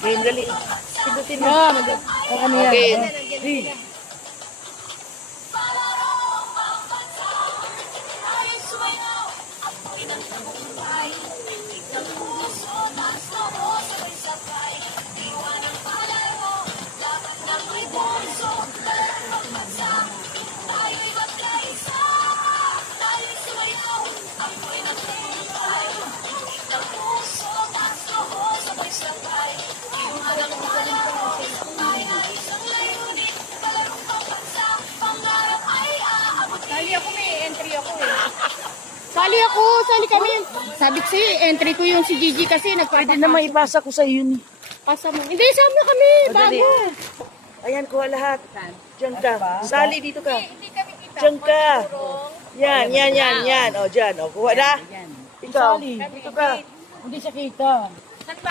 Game, dali. Pindutin mo. Ano yan? Okay. Sali ako, may entry ako eh. Sali kami. Sabi ko sa'yo, entry ko yung si Gigi kasi Pwede nagpapasa. naman ipasa ko sa iyo ni. Pasa mo. Hindi, sama kami. Dali. Bago. Ayan, kuha lahat. Diyan ka. Sali dito ka. Hindi kami kita. Diyan ka. Yan. O, dyan. O, kuha na. Ikaw. Dito ka. Hindi siya kita. Saan ba?